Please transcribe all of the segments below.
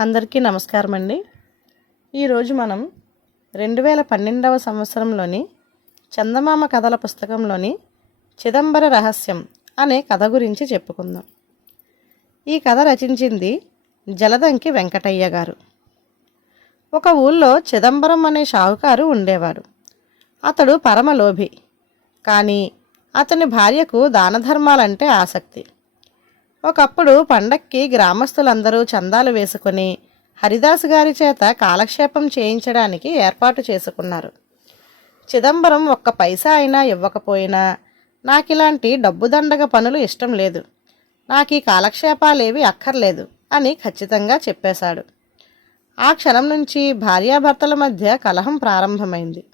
అందరికీ నమస్కారం అండి ఈరోజు మనం రెండు వేల పన్నెండవ సంవత్సరంలోని చందమామ కథల పుస్తకంలోని చిదంబర రహస్యం అనే కథ గురించి చెప్పుకుందాం. ఈ కథ రచించింది జలదంకి వెంకటయ్య గారు. ఒక ఊళ్ళో చిదంబరం అనే షావుకారు ఉండేవాడు అతడు పరమలోభి కానీ అతని భార్యకు దానధర్మాలంటే ఆసక్తి. ఒకప్పుడు పండక్కి గ్రామస్తులందరూ చందాలు వేసుకుని హరిదాసు గారి చేత కాలక్షేపం చేయించడానికి ఏర్పాటు చేసుకున్నారు. చిదంబరం ఒక్క పైసా అయినా ఇవ్వకపోయినా నాకు ఇలాంటి డబ్బు దండగ పనులు ఇష్టం లేదు. నాకు ఈ కాలక్షేపాలేవి అక్కర్లేదు అని ఖచ్చితంగా చెప్పేశాడు. ఆ క్షణం నుంచి భార్యాభర్తల మధ్య కలహం ప్రారంభమైంది.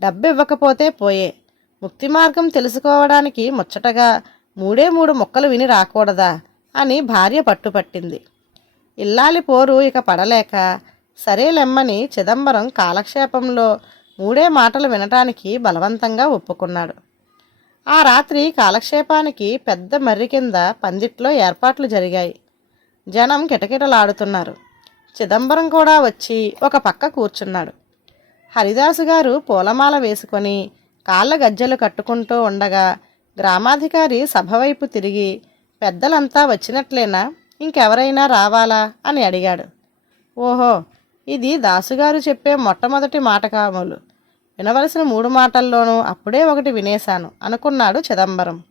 డబ్బు ఇవ్వకపోతే పోయే. ముక్తి మార్గం తెలుసుకోవడానికి ముచ్చటగా మూడే మూడు మొక్కలు విని రాకూడదా అని భార్య పట్టుపట్టింది. ఇల్లాలి పోరు ఇక పడలేక సరేలెమ్మని చిదంబరం కాలక్షేపంలో మూడే మాటలు వినటానికి బలవంతంగా ఒప్పుకున్నాడు. ఆ రాత్రి కాలక్షేపానికి పెద్ద మర్రి కింద పందిట్లో ఏర్పాట్లు జరిగాయి. జనం కిటకిటలాడుతున్నారు. చిదంబరం కూడా వచ్చి ఒక పక్క కూర్చున్నాడు. హరిదాసు గారు పూలమాల వేసుకొని కాళ్ళ గజ్జలు కట్టుకుంటూ ఉండగా గ్రామాధికారి సభ వైపు తిరిగి పెద్దలంతా వచ్చినట్లేనా? ఇంకెవరైనా రావాలా? అని అడిగాడు. ఓహో ఇది దాసుగారు చెప్పే మొట్టమొదటి మాట కాములు. వినవలసిన మూడు మాటల్లోనూ అప్పుడే ఒకటి వినేశాను అనుకున్నాడు చిదంబరం.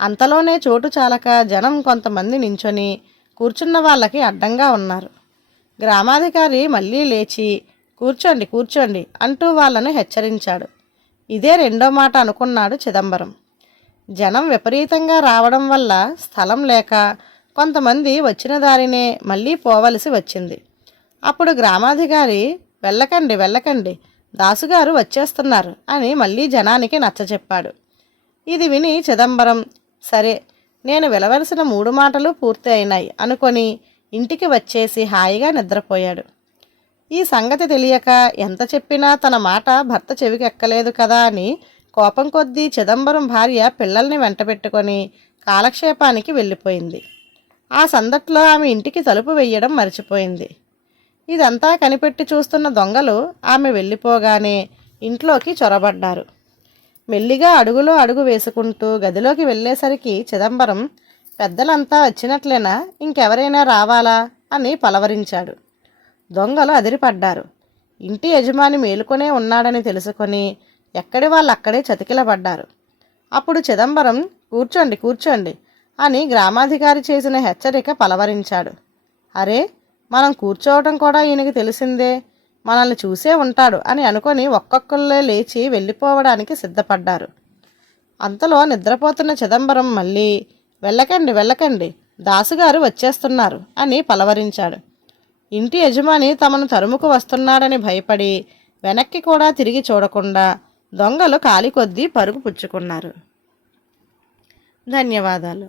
అంతలోనే చోటు చాలక జనం కొంతమంది నించొని కూర్చున్న వాళ్ళకి అడ్డంగా ఉన్నారు. గ్రామాధికారి మళ్ళీ లేచి కూర్చోండి కూర్చోండి అంటూ వాళ్ళను హెచ్చరించాడు. ఇదే రెండో మాట అనుకున్నాడు చిదంబరం. జనం విపరీతంగా రావడం వల్ల స్థలం లేక కొంతమంది వచ్చిన దారినే మళ్ళీ పోవలసి వచ్చింది. అప్పుడు గ్రామాధికారి వెళ్ళకండి వెళ్ళకండి దాసుగారు వచ్చేస్తున్నారు అని మళ్ళీ జనానికి నచ్చచెప్పాడు ఇది విని చిదంబరం సరే నేను వెలవలసిన మూడు మాటలు పూర్తి అయినాయి అనుకొని ఇంటికి వచ్చేసి హాయిగా నిద్రపోయాడు. ఈ సంగతి తెలియక ఎంత చెప్పినా తన మాట భర్త చెవికెక్కలేదు కదా అని కోపం కొద్దీ చిదంబరం భార్య పిల్లల్ని వెంటబెట్టుకొని కాలక్షేపానికి వెళ్ళిపోయింది. ఆ సందట్లో ఆమె ఇంటికి తలుపు వెయ్యడం మర్చిపోయింది. ఇదంతా కనిపెట్టి చూస్తున్న దొంగలు ఆమె వెళ్ళిపోగానే ఇంట్లోకి చొరబడ్డారు. మెల్లిగా అడుగులో అడుగు వేసుకుంటూ గదిలోకి వెళ్ళేసరికి చిదంబరం పెద్దలంతా వచ్చినట్లేనా? ఇంకెవరైనా రావాలా? అని పలవరించాడు. దొంగలు అదిరిపడ్డారు. ఇంటి యజమాని మేలుకొనే ఉన్నాడని తెలుసుకొని ఎక్కడి వాళ్ళు అక్కడే చతికిలబడ్డారు. అప్పుడు చిదంబరం కూర్చోండి కూర్చోండి అని గ్రామాధికారి చేసిన హెచ్చరిక పలవరించాడు. అరే మనం కూర్చోవటం కూడా ఈయనకి తెలిసిందే. మనల్ని చూసే ఉంటాడు అని అనుకొని ఒక్కొక్కళ్ళే లేచి వెళ్ళిపోవడానికి సిద్ధపడ్డారు. అంతలో నిద్రపోతున్న చిదంబరం మళ్ళీ వెళ్ళకండి వెళ్ళకండి దాసుగారు వచ్చేస్తున్నారు అని పలవరించాడు. ఇంటి యజమాని తమను తరుముకు వస్తున్నాడని భయపడి వెనక్కి కూడా తిరిగి చూడకుండా దొంగలు కాలి కొద్దీ పరుగు పుచ్చుకున్నారు. ధన్యవాదాలు.